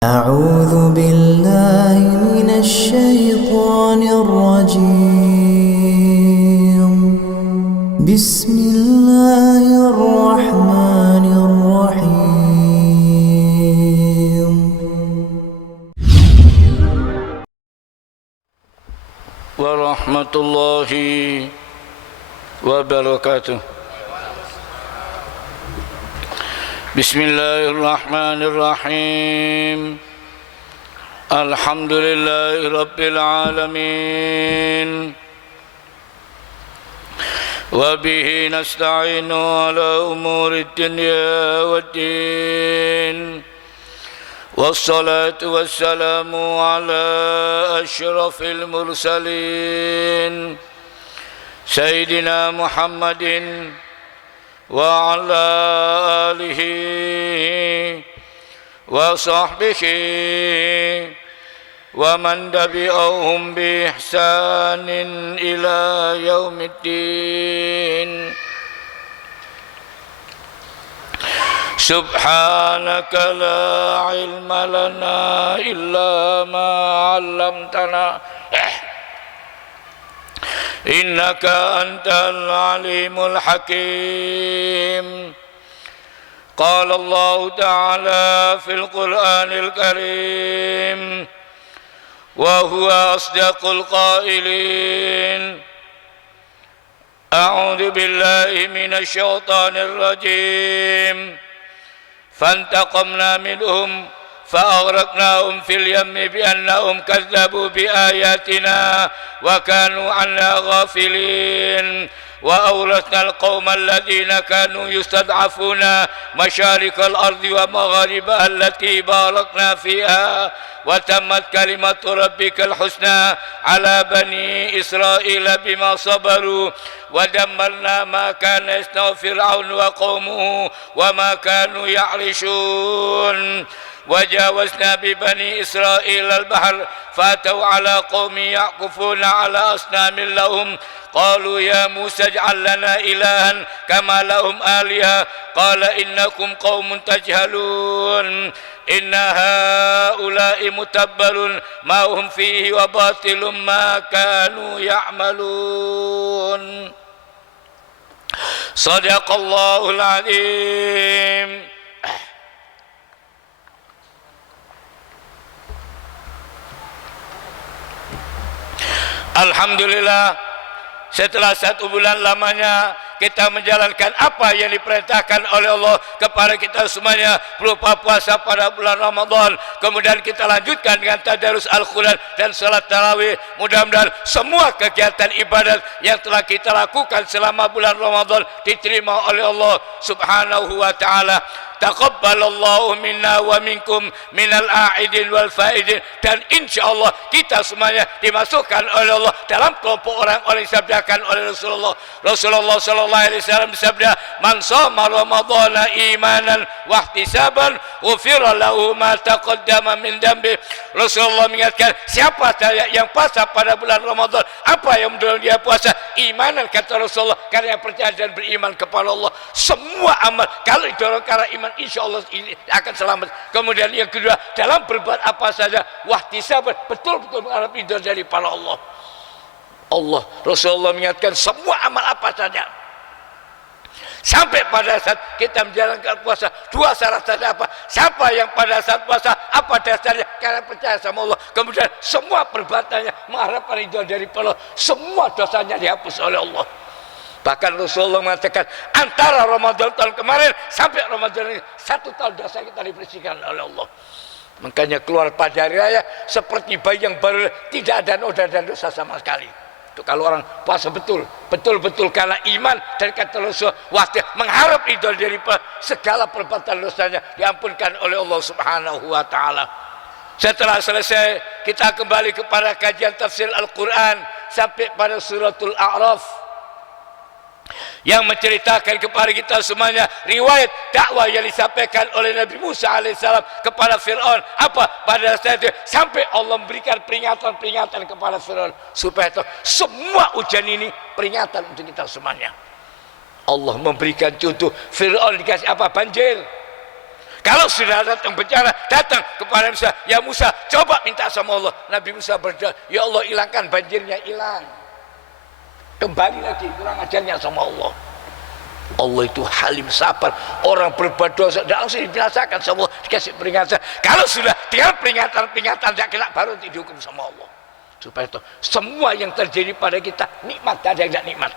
أعوذ بالله من الشيطان الرجيم بسم الله الرحمن الرحيم ورحمة الله وبركاته. بسم الله الرحمن الرحيم. الحمد لله رب العالمين وبه نستعين على أمور الدنيا والدين والصلاة والسلام على أشرف المرسلين سيدنا محمد وعلى آله وصحبه ومن تبعهم بإحسان إلى يوم الدين. سبحانك لا علم لنا إلا ما علمتنا إنك أنت العليم الحكيم. قال الله تعالى في القرآن الكريم وهو أصدق القائلين: أعوذ بالله من الشيطان الرجيم فانتقمنا منهم فأغرقناهم في اليم بأنهم كذبوا بآياتنا وكانوا عنا غافلين. وأورثنا القوم الذين كانوا يستضعفون مشارق الأرض ومغاربها التي باركنا فيها وتمت كلمة ربك الحسنى على بني إسرائيل بما صبروا ودمرنا ما كان يصنع فرعون وقومه وما كانوا يعرشون. وجاوزنا ببني إسرائيل البحر فأتوا على قوم يعكفون على أصنام لهم قالوا يا موسى اجعل لنا إلها كما لهم آلهة قال إنكم قوم تجهلون إن هؤلاء متبر ما هم فيه وباطل ما كانوا يعملون. صدق الله العظيم. Alhamdulillah, setelah 1 bulan lamanya kita menjalankan apa yang diperintahkan oleh Allah kepada kita semuanya berupa puasa pada bulan Ramadan. Kemudian kita lanjutkan dengan tadarus Al-Quran dan salat tarawih. Mudah-mudahan semua kegiatan ibadat yang telah kita lakukan selama bulan Ramadan diterima oleh Allah Subhanahu wa ta'ala. Taqabbalallahu minna wa minkum minal a'idin wal faidin. Dan insyaallah kita semuanya dimasukkan oleh Allah dalam kelompok orang-orang yang disabdakan oleh Rasulullah. Rasulullah sallallahu alaihi wasallam bersabda, "Man shoma ramadhana imanan wa ihtisaban, ghufira lahu ma taqaddama min dambi." Rasulullah mengingatkan, siapa yang puasa pada bulan Ramadan, apa yang mendorong dia puasa? Imanan, kata Rasulullah, karena percaya dan beriman kepada Allah. Semua amal kalau didorong karena iman, insya Allah ini akan selamat. Kemudian yang kedua, dalam berbuat apa saja, wahtisaban, betul-betul mengharap ridho dari para Allah. Rasulullah mengingatkan semua amal apa saja. Sampai pada saat kita menjalankan puasa, dua syarat saja apa? Siapa yang pada saat puasa, apa dasarnya? Karena percaya sama Allah. Kemudian semua perbuatannya mengharapkan ridho dari Allah. Semua dosanya dihapus oleh Allah. Bahkan Rasulullah mengatakan antara Ramadan tahun kemarin sampai Ramadan ini 1 tahun dosa kita dibersihkan oleh Allah. Makanya keluar pada hari raya seperti bayi yang baru, tidak ada noda dan dosa sama sekali. Itu kalau orang puasa betul-betul karena iman dan kata Rasul wajib mengharap ridho dari segala perbuatan dosanya diampunkan oleh Allah Subhanahu wa ta'ala. Setelah selesai kita kembali kepada kajian tafsir Al-Quran sampai pada suratul A'raf yang menceritakan kepada kita semuanya riwayat dakwah yang disampaikan oleh Nabi Musa alaihissalam kepada Fir'aun. Apa? Pada saat itu sampai Allah memberikan peringatan-peringatan kepada Fir'aun supaya tahu semua ujian ini peringatan untuk kita semuanya. Allah memberikan contoh, Fir'aun dikasih apa? Banjir. Kalau sudah datang bencana, datang kepada Musa, ya Musa, coba minta sama Allah. Nabi Musa berdoa, ya Allah hilangkan banjirnya, hilang. Kembali lagi kurang ajarnya sama Allah. Allah itu halim sabar. Orang berbuat dosa tidak langsung dibinasakan sama Allah, dikasih peringatan. Kalau sudah dengan peringatan tidak kena, baru dihukum sama Allah. Supaya itu semua yang terjadi pada kita nikmat, tidak ada yang tidak nikmat.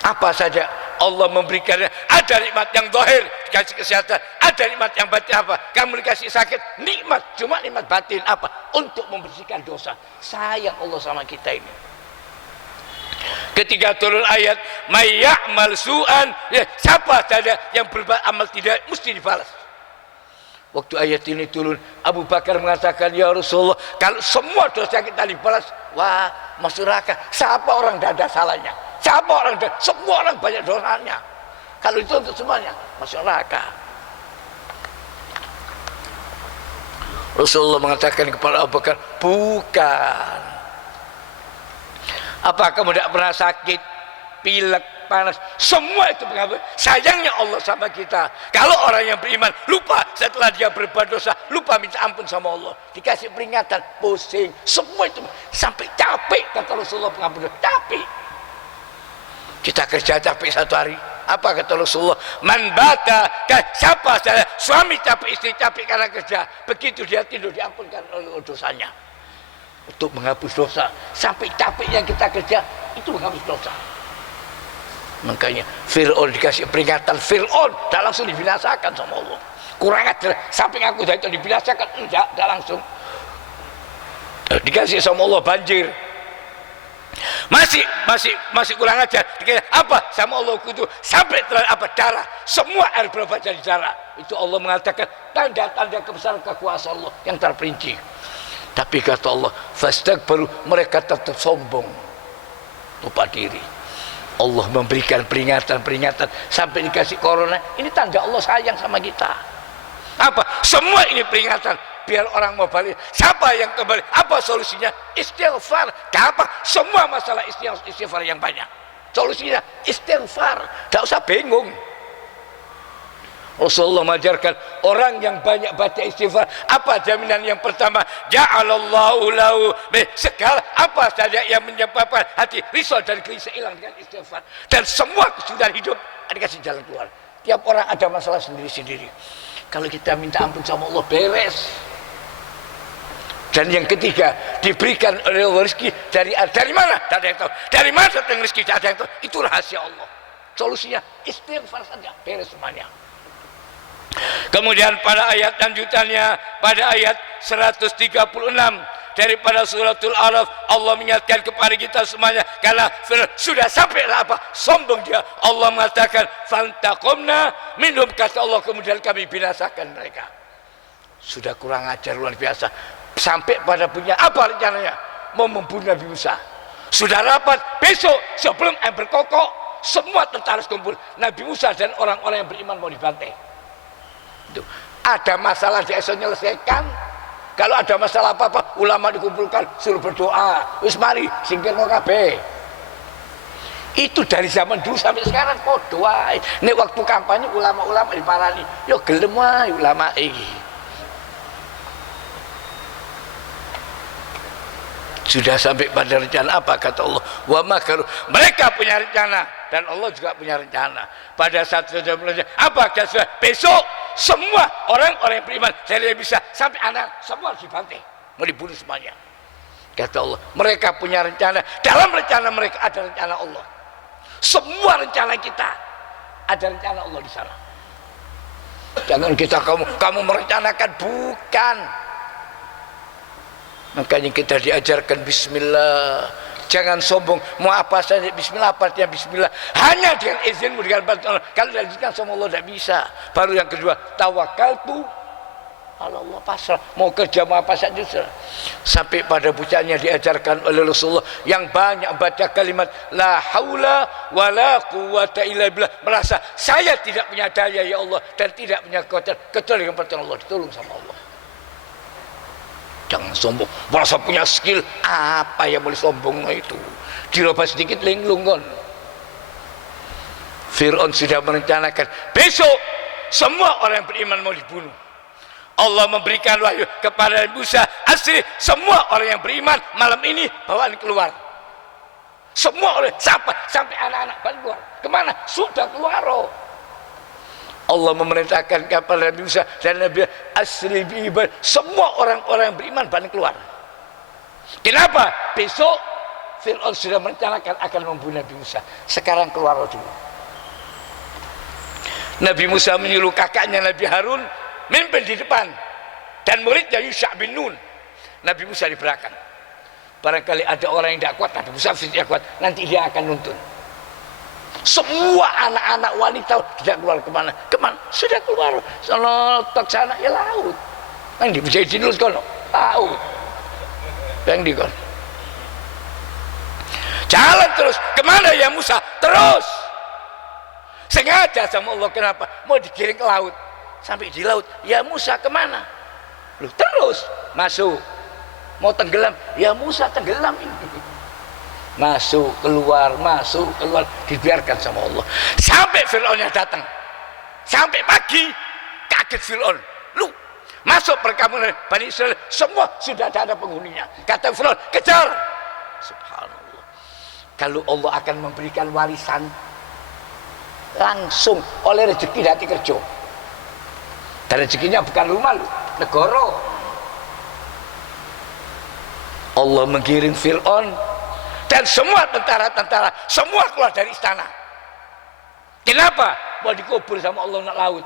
Apa saja Allah memberikannya. Ada nikmat yang zahir, dikasih kesehatan. Ada nikmat yang batin, apa? Kamu dikasih sakit, nikmat. Cuma nikmat batin apa? Untuk membersihkan dosa. Sayang Allah sama kita ini. Ketika turun ayat may ya'mal su'an, ya, siapa saja yang berbuat amal tidak mesti dibalas. Waktu ayat ini turun, Abu Bakar mengatakan, ya Rasulullah, kalau semua dosa kita dibalas, wah, masuk neraka. Siapa orang tidak ada salahnya? Siapa orang? Semua orang banyak dosanya. Kalau itu untuk semuanya, masuk neraka. Rasulullah mengatakan kepada Abu Bakar, bukan. Apa kamu tidak pernah sakit, pilek, panas? Semua itu mengapa? Sayangnya Allah sama kita. Kalau orang yang beriman lupa setelah dia berbuat dosa, lupa minta ampun sama Allah, dikasih peringatan, pusing, semua itu sampai capek. Kata Rasulullah pengampun, capek. Kita kerja capek satu hari. Apa kata Rasulullah? Man bata, siapa saja suami capek, istri capek karena kerja, begitu dia tidur diampunkan oleh dosanya. Untuk menghapus dosa, sampai capek yang kita kerja itu menghapus dosa. Makanya Fir'aun dikasih peringatan, Fir'aun tidak langsung dibinasakan sama Allah. Kurang ajar, sampai aku itu dibinasakan, tidak langsung. Dikasih sama Allah banjir. Masih kurang ajar. Dikasih apa? Sama Allah kudu sampai apa? Darah. Semua air berubah jadi darah. Itu Allah mengatakan tanda-tanda kebesaran kekuasaan Allah yang terperinci. Tapi kata Allah, fastakbaru, mereka tetap sombong, lupa diri. Allah memberikan peringatan sampai dikasih corona. Ini tanda Allah sayang sama kita. Apa? Semua ini peringatan biar orang mau balik. Siapa yang kembali? Apa solusinya? Istighfar. Apa? Semua masalah istighfar yang banyak. Solusinya istighfar. Tidak usah bingung. Rasulullah mengajarkan orang yang banyak baca istighfar, apa jaminan yang pertama? Ja'alallahu lahu segala apa saja yang menyebabkan hati risau dan gelisah hilang dengan istighfar, dan semua kesulitan hidup dikasih jalan keluar. Tiap orang ada masalah sendiri-sendiri. Kalau kita minta ampun sama Allah, beres. Dan yang ketiga, diberikan oleh Allah rezeki dari mana? Tidak ada yang tahu. Dari mana datang rezeki? Tidak ada yang tahu. Itu rahasia Allah. Solusinya istighfar saja, beres semuanya. Kemudian pada ayat lanjutannya, pada ayat 136 daripada suratul Araf, Allah mengingatkan kepada kita semuanya, karena sudah sampai apa? Sombong dia. Allah mengatakan fantaqomna minhum, kata Allah, kemudian kami binasakan mereka. Sudah kurang ajar luar biasa. Sampai pada punya apa rencananya? Mau membunuh Nabi Musa. Sudah rapat besok sebelum berkokok, semua tentara kumpul. Nabi Musa dan orang-orang yang beriman mau dibantai. Itu. Ada masalah dia selesaikan. Kalau ada masalah apa-apa, ulama dikumpulkan, suruh berdoa. Wis mari singkir no kabeh. Itu dari zaman dulu sampai sekarang kok doa. Ini waktu kampanye ulama-ulama diparani. Yo gelem wae ulama iki. Sudah sampai pada rencana apa kata Allah? Wa makaru. Mereka punya rencana dan Allah juga punya rencana. Pada saat sudah mulai apa kata besok semua orang-orang yang beriman dari yang bisa sampai anak semua harus dibantai, mau dibunuh semuanya. Kata Allah, mereka punya rencana. Dalam rencana mereka ada rencana Allah. Semua rencana kita ada rencana Allah di sana. Jangan kita kamu merencanakan, bukan. Makanya kita diajarkan bismillah. Jangan sombong, mau apa saja bismillah, apa artinya bismillah? Hanya dengan izinmu, dengan bantuan Allah. Kalau diizinkan sama Allah tidak bisa. Baru yang kedua, tawakaltu ala Allah, pasrah. Mau kerja mau apa saja. Sampai pada puncaknya diajarkan oleh Rasulullah yang banyak baca kalimat la haula wala quwata illa billah, merasa saya tidak punya daya ya Allah dan tidak punya kekuatan kecuali dengan pertolongan Allah, ditolong sama Allah. Jangan sombong, merasa punya skill. Apa yang boleh sombong itu? Dirubah sedikit linglung kon. Fir'aun sudah merencanakan besok semua orang yang beriman mau dibunuh. Allah memberikan wahyu kepada Musa, asri semua orang yang beriman malam ini bawaan keluar. Semua orang, sampai anak-anak keluar. Kemana? Sudah keluar. Allah memerintahkan kepada Nabi Musa dan Nabi asri bi'ibad, semua orang-orang yang beriman bawaan keluar. Kenapa? Besok Fir'aun sudah merencanakan akan membunuh Nabi Musa. Sekarang keluar dulu. Nabi Musa menyuruh kakaknya Nabi Harun mimpin di depan dan muridnya Yusha bin Nun. Nabi Musa di belakang. Barangkali ada orang yang tidak kuat, Nabi Musa tidak kuat, nanti dia akan nuntun. Semua anak-anak wanita tidak keluar kemana? Kemana? Sudah keluar. Sono tok sana ya laut. Yang di bisa dinus kono laut. Yang di kono. Jalan terus. Kemana ya Musa? Terus. Sengaja sama Allah, kenapa? Mau digiring ke laut. Sampai di laut, ya Musa kemana? Loh, terus masuk. Mau tenggelam, ya Musa tenggelam ini. Masuk keluar, dibiarkan sama Allah. Sampai Fir'aunnya datang. Sampai pagi, kaget Fir'aun. Lu masuk perkampungan Bani Israel, semua sudah ada penghuninya. Kata Fir'aun, kejar. Subhanallah. Kalau Allah akan memberikan warisan langsung oleh rezeki hati kerja. Dan rezekinya bukan rumah lu, negara. Allah menggiring Fir'aun dan semua tentara-tentara semua keluar dari istana. Kenapa? Mau dikubur sama Allah nak laut.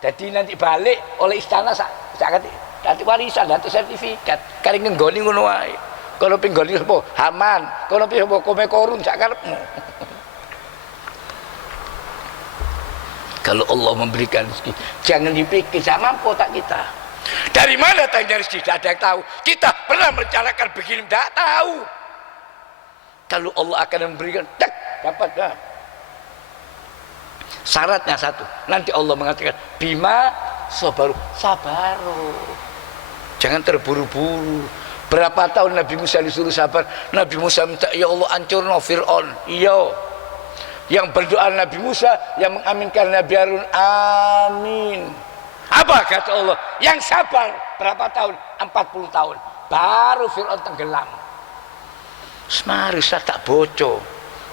Jadi nanti balik oleh istana nanti warisan, nanti sertifikat. Kali ngenggoni ngono wae. Kalau pinggoni apa? Haman. Kalau pinggoni apa? Kome korun sak karepmu. Kalau Allah memberikan rezeki, jangan dipikir sama mampu tak kita. Dari mana tanya rezeki? Tidak ada yang tahu. Kita pernah merencanakan begini, tidak tahu. Kalau Allah akan memberikan, dapat. Syaratnya satu. Nanti Allah mengatakan, bima sabaru. Jangan terburu-buru. Berapa tahun Nabi Musa disuruh sabar? Nabi Musa minta, ya Allah hancurno Fir'aun. Iya. Yang berdoa Nabi Musa, yang mengaminkan Nabi Harun, amin. Apa kata Allah? Yang sabar berapa tahun? 40 tahun. Baru Fir'aun tenggelam. Semari saya tak bocor.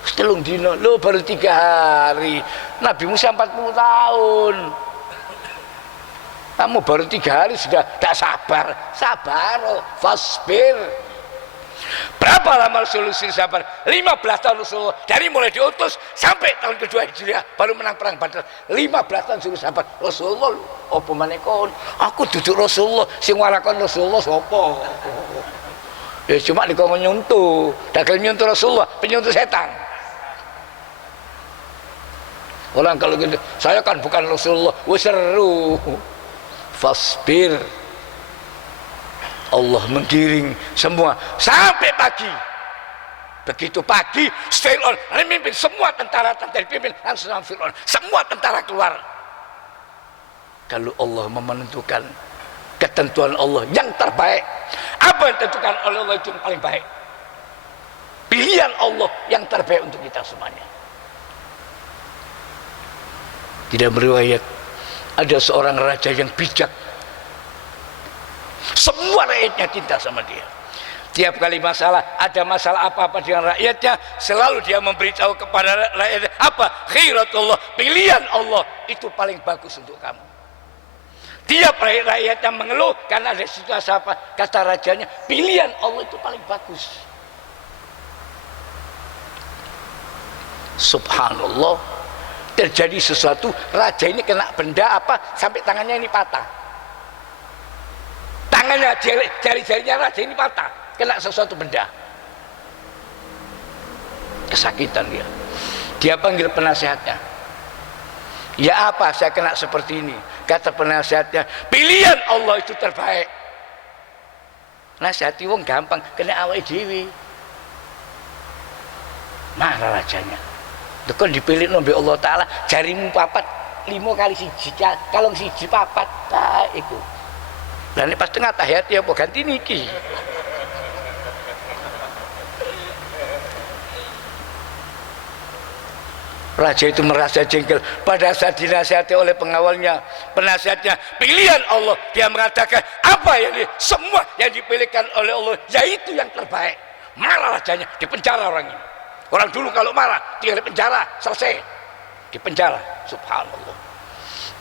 Setelung dino, lo baru 3 hari. Nabi Musa 40 tahun. Kamu baru 3 hari sudah tak sabar. Sabar, fasbir. Berapa lama Rasulullah sabar? 15 tahun Rasulullah. Dari mulai diutus sampai tahun kedua Hijriah baru menang perang Badar. 15 tahun suruh sabar. Rasulullah apa manekon? Aku duduk Rasulullah, sing warakon Rasulullah sapa? Ya cuma dikon nyuntuh. Dagal nyuntuh Rasulullah, penyuntuh setan. Orang kalau gitu, saya kan bukan Rasulullah. Wes seru. Fasbir. Allah menggiring semua sampai pagi. Begitu pagi, Fir'aun memimpin semua tentara-tentara dipimpin langsung sama Fir'aun. Semua tentara keluar. Kalau Allah menentukan ketentuan Allah yang terbaik, apa yang ditentukan oleh Allah itu yang paling baik. Pilihan Allah yang terbaik untuk kita semuanya. Tidak meriwayat ada seorang raja yang bijak. Semua rakyatnya cinta sama dia. Tiap kali ada masalah apa-apa dengan rakyatnya, selalu dia memberitahu kepada rakyatnya apa? Khairatullah, pilihan Allah itu paling bagus untuk kamu. Tiap rakyatnya mengeluh karena ada situasi apa, kata rajanya, pilihan Allah itu paling bagus. Subhanallah, terjadi sesuatu, raja ini kena benda apa sampai tangannya ini patah. Tangannya, jari-jarinya raja ini patah, kena sesuatu benda. Kesakitan dia. Dia panggil penasehatnya. Ya apa saya kena seperti ini? Kata penasehatnya, pilihan Allah itu terbaik. Nasihati wong gampang, kena awake dhewe. Marah rajanya. Tekon dipilih nombe Allah Ta'ala, jarimu papat 5 kali siji, kalau siji papat, tak iku. Lah nek pas tengah tahiyat ya apa ganti niki. Raja itu merasa jengkel pada saat dinasihati oleh pengawalnya, penasihatnya, pilihan Allah. Dia mengatakan apa yang semua yang dipilihkan oleh Allah yaitu yang terbaik. Marah rajanya, dipenjara orang ini. Orang dulu kalau marah tinggal di penjara, selesai, di penjara. Subhanallah.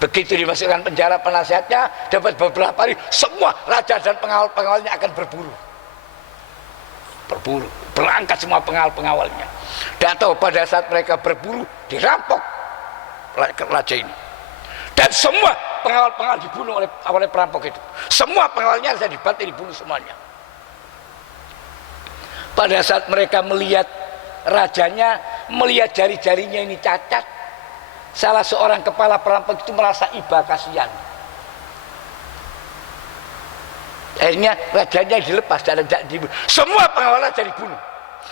Begitu dimasukkan penjara penasihatnya, dapat beberapa hari semua raja dan pengawal-pengawalnya akan berburu, berangkat semua pengawal-pengawalnya. Dan tahu pada saat mereka berburu dirampok raja ini, dan semua pengawal-pengawal dibunuh oleh perampok itu. Semua pengawalnya saya dibantai, dibunuh semuanya. Pada saat mereka melihat rajanya, melihat jari-jarinya ini cacat, salah seorang kepala perampok itu merasa iba kasihan. Akhirnya rajanya dilepas dan dibunuh. Semua pengawal raja dibunuh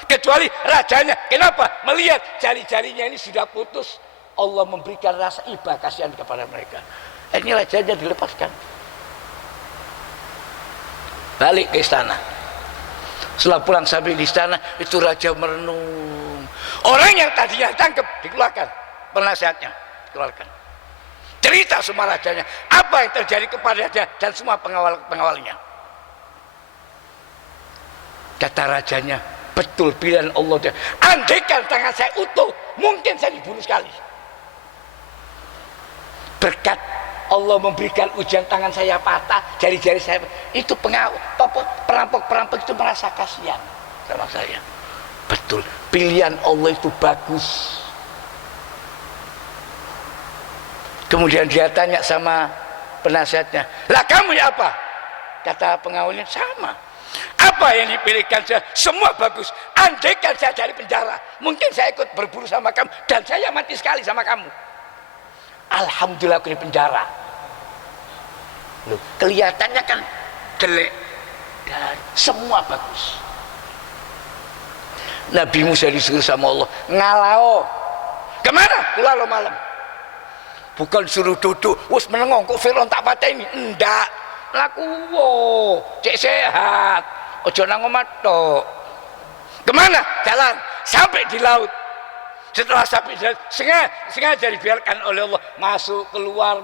kecuali rajanya. Kenapa? Melihat jari-jarinya ini sudah putus, Allah memberikan rasa iba kasihan kepada mereka. Akhirnya rajanya dilepaskan, balik ke istana. Setelah pulang sampai di istana, itu raja merenung. Orang yang tadinya tangkap dikeluarkan, penasihatnya dikeluarkan. Cerita semua rajanya apa yang terjadi kepada raja dan semua pengawalnya. Kata rajanya, betul pilihan Allah. Andaikan tangan saya utuh, mungkin saya dibunuh sekali. Berkat Allah memberikan ujian, tangan saya patah, jari-jari saya. Itu perampok-perampok itu merasa kasihan sama saya. Betul, pilihan Allah itu bagus. Kemudian dia tanya sama penasihatnya, lah kamu ya apa? Kata pengawalnya, sama. Apa yang dipilihkan saya? Semua bagus. Andaikan saya dari penjara, mungkin saya ikut berburu sama kamu dan saya mati sekali sama kamu. Alhamdulillah aku di penjara. Loh, kelihatannya kan jelek dan semua bagus. Nabi Musa disuruh sama Allah, ngalau. Kemana? Keluar lo malam. Bukan suruh duduk, wis menengok kok Firaun tak pateni. Enggak. Laku wo, cek sehat. Ojo nang omah tok. Kemana? Jalan sampai di laut. Setelah sampai di laut, sengaja dibiarkan oleh Allah masuk keluar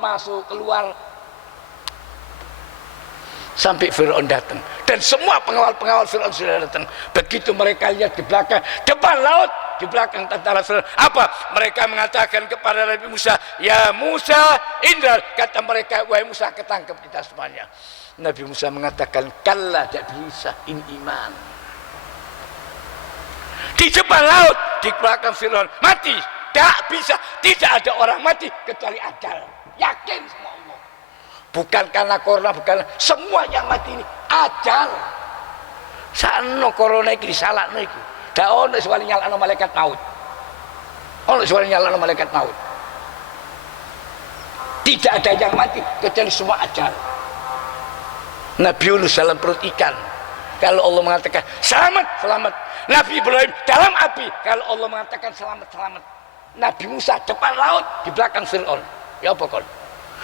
sampai Firaun datang. Dan semua pengawal-pengawal Firaun sudah datang. Begitu mereka lihat di belakang, depan laut, di belakang tentara Firaun, apa? Mereka mengatakan kepada Nabi Musa, ya Musa, Indra. Kata mereka, wahai Musa, ketangkep kita semuanya. Nabi Musa mengatakan, kalla tidak bisa, ini iman. Di depan laut, di belakang Firaun, mati. Tidak bisa, tidak ada orang mati kecuali ajal. Yakin semua Allah. Bukan karena corona, bukan semua yang mati ini ajal. Sano corona iki disalahno iki. Dak ono suwali nyalano malaikat maut. Ono suwali nyalano malaikat maut. Tidak ada yang mati kecuali semua ajal. Nabi Yunus dalam perut ikan, kalau Allah mengatakan selamat, selamat. Nabi Ibrahim dalam api, kalau Allah mengatakan selamat, selamat. Nabi Musa depan laut, di belakang Fir'aun. Ya apa kon?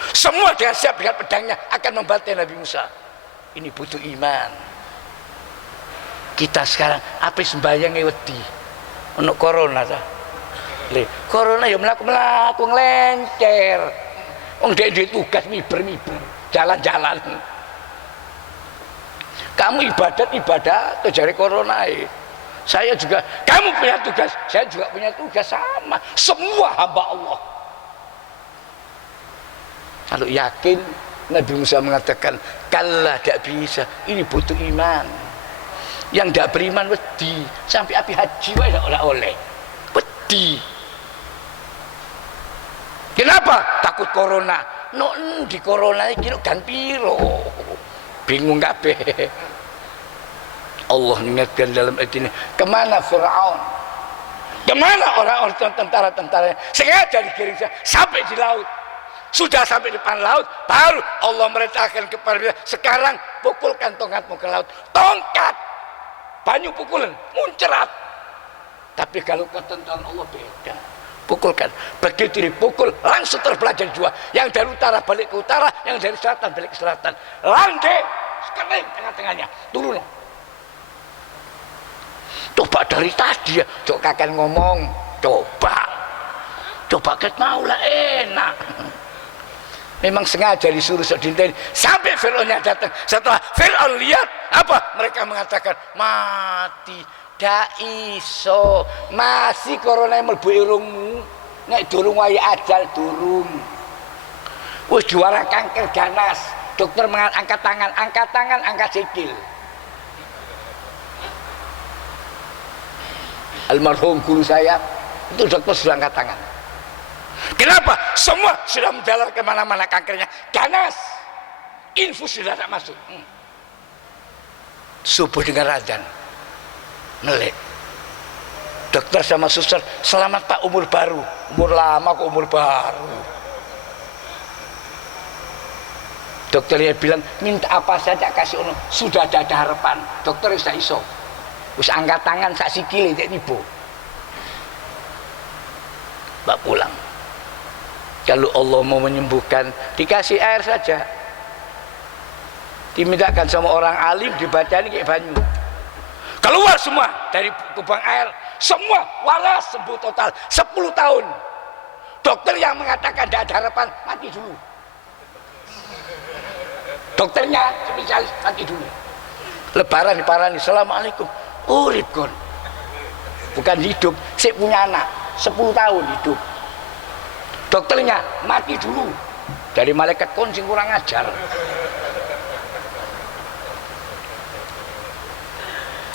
Semua dengan siap dengan pedangnya akan membantai Nabi Musa. Ini butuh iman. Kita sekarang apa sembahyang wedi untuk corona ta? Le, corona ya melaku ngelencer. Wong dhek tugas miber jalan-jalan. Kamu ibadat jari corona. Saya juga, kamu punya tugas, saya juga punya tugas, sama. Semua hamba Allah. Kalau yakin, Nabi Musa mengatakan, kalla tidak bisa, ini butuh iman. Yang tidak beriman wedi, sampai api haji tidak oleh wedi. Kenapa? Takut corona. No, di corona ini kan piro. Bingung kabeh. Allah mengingatkan dalam ayat ini, kemana Fir'aun? Kemana orang-orang tentara-tentara? Sengaja dikirim sampai di laut. Sudah sampai di depan laut, baru Allah merintahkan kepada dia, sekarang pukulkan tongkatmu ke laut. Tongkat, banyu pukulan, muncrat. Tapi kalau ketentuan Allah beda. Pukulkan, begitu dipukul langsung terbelah jadi dua. Yang dari utara balik ke utara, yang dari selatan balik ke selatan. Landai, sekering tengah-tengahnya, turun. Coba dari tadi ya, coba kakek ngomong, coba Coba ket mau lah enak. Memang sengaja disuruh sedinteni sampai Fir'aunnya datang. Setelah Fir'aun lihat apa? Mereka mengatakan mati. Dak iso masih corona mlebu irungmu. Nek durung wayahe ajal durung. Wis juara kanker ganas. Dokter angkat tangan, angkat sikil. Almarhum guru saya itu dokter sudah angkat tangan. Kenapa? Semua sudah menjalar kemana-mana kankernya. Ganas. Infus sudah tak masuk. Subuh dengan adzan. Melek. Dokter sama suster, selamat Pak, umur baru. Umur lama kok umur baru. Dokternya bilang, minta apa saja kasih ono. Sudah ada harapan. Dokter sudah iso. Wis angkat tangan sak sikile cek nibo. Mbak pulang. Kalau Allah mau menyembuhkan, dikasih air saja. Dimintakan sama orang alim, dibacani kayak banyu. Keluar semua dari lubang air, semua waras sembuh total 10 tahun. Dokter yang mengatakan tidak ada harapan, mati dulu. Dokternya spesialis, mati dulu. Lebaran diparani, assalamualaikum. Urip kon. Bukan hidup, saya punya anak 10 tahun hidup. Dokternya mati dulu. Dari malaikat kon sing kurang ajar.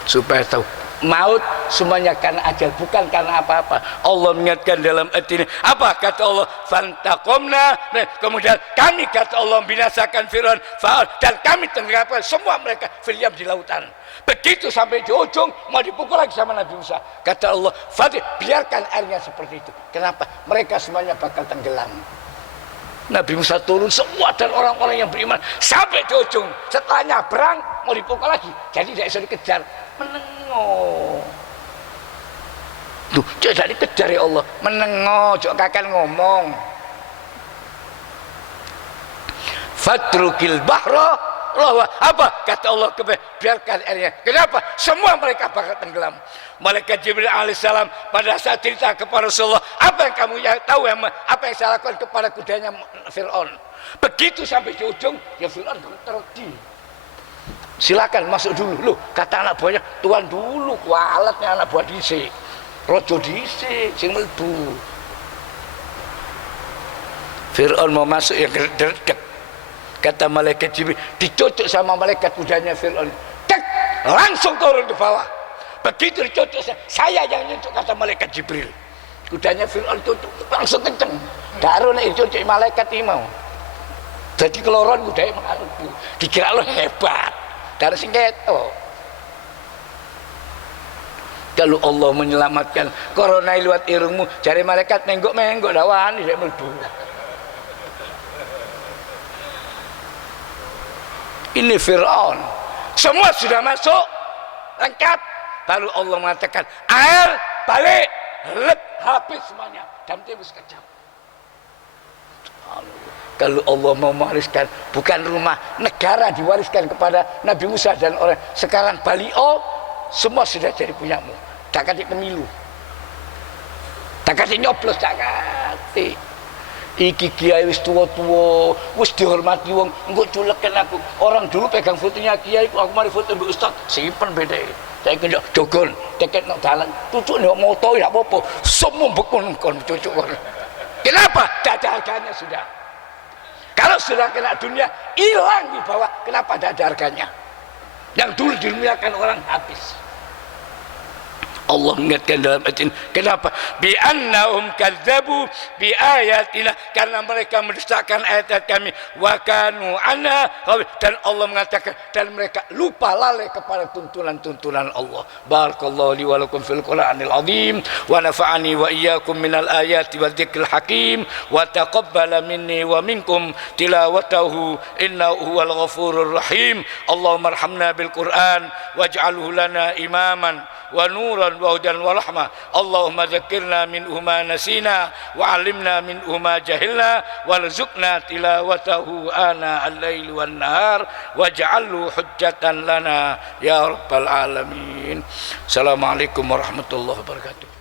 Supaya tahu maut semuanya karena ajal, bukan karena apa-apa. Allah mengingatkan dalam ayat ini, apa kata Allah? Fantaqomna, kemudian kami kata Allah binasakan Fir'aun dan kami tenggelamkan semua mereka fil-yam di lautan. Begitu sampai di ujung mau dipukul lagi sama Nabi Musa. Kata Allah, Fatih, biarkan airnya seperti itu. Kenapa? Mereka semuanya bakal tenggelam. Nabi Musa turun semua dan orang-orang yang beriman sampai di ujung. Setelahnya berang mau dipukul lagi, jadi tidak bisa dikejar. Menengo. Tuh, tidak dikejar ya Allah. Menengo, jok kakan ngomong. Fatrukil bahra. Allah, apa kata Allah, biarkan airnya. Kenapa? Semua mereka bakal tenggelam. Malaikat Jibril alaihissalam pada saat cerita kepada Rasulullah, apa yang kamu tahu, apa yang saya lakukan kepada kudanya Fir'aun. Begitu sampai di ujung, ya Fir'aun terdi. Silakan masuk dulu. Loh, kata anak buahnya, tuan dulu kualatnya anak buah dhisik. Rojo dhisik sing mlebu. Fir'aun mau masuk ya gerdek. Kata malaikat Jibril, dicocok sama malaikat kudanya Fir'aun. Tek, langsung turun ke bawah. Begitu dicocok, saya yang nyocok, kata malaikat Jibril. Kudanya Fir'aun cocok, langsung kenceng. Daru nek dicocok malaikat ini mau. Jadi keloron kudanya mengaruh. Dikira lo hebat. Dari singketo. Kalau Allah menyelamatkan corona lewat irungmu, cari malaikat menggok-menggok dawani saya mlebu. Ini Fir'aun. Semua sudah masuk lengkap. Lalu Allah mengatakan air balik, habis semuanya. Dalam tempo sekejap. Kalau Allah mau mewariskan, bukan rumah, negara diwariskan kepada Nabi Musa dan orang. Sekarang Balio semua sudah jadi punyamu. Tak kasih pemilu, tak kasih nyoblos, tak kasih. Iki kiai wis tua-tua, wis dihormati wong, engko culeken aku. Orang dulu pegang fotonya kiai, aku mari foto mbek ustaz, simpen beda. Saya kena jogon, teket nok dalan, cucuk nek moto ya apa-apa, semua bekon kon cucuk kon. Kenapa? Tidak ada harganya sudah. Kalau sudah kena dunia, hilang di bawah, kenapa tidak ada harganya? Yang dulu dimuliakan orang habis. Allah mengingatkan dalam ayat ini. Kenapa? Bi'annahum kadzabu biayatina, karena mereka mendustakan ayat-ayat kami. Wa kanu anha, dan Allah mengatakan dan mereka lupa lalai kepada tuntunan-tuntunan Allah. Barakallahu li wa lakum fil Qur'anil azim wa nafa'ani wa iyyakum minal ayati wa dzikril hakim wa taqabbala minni wa minkum tilawatahu innahu huwal ghafurur rahim. Allahumma arhamna bil Qur'an waj'alhu lana imaman wa nuran wa hudan wa rahmah. Allahumma dzakirna minhu ma nasina wa 'allimna minhu ma jahilna warzuqna tilawatahu ana al-laili wan nahar waj'alhu hujjatan lana ya rabbal alamin. Assalamualaikum warahmatullahi wabarakatuh.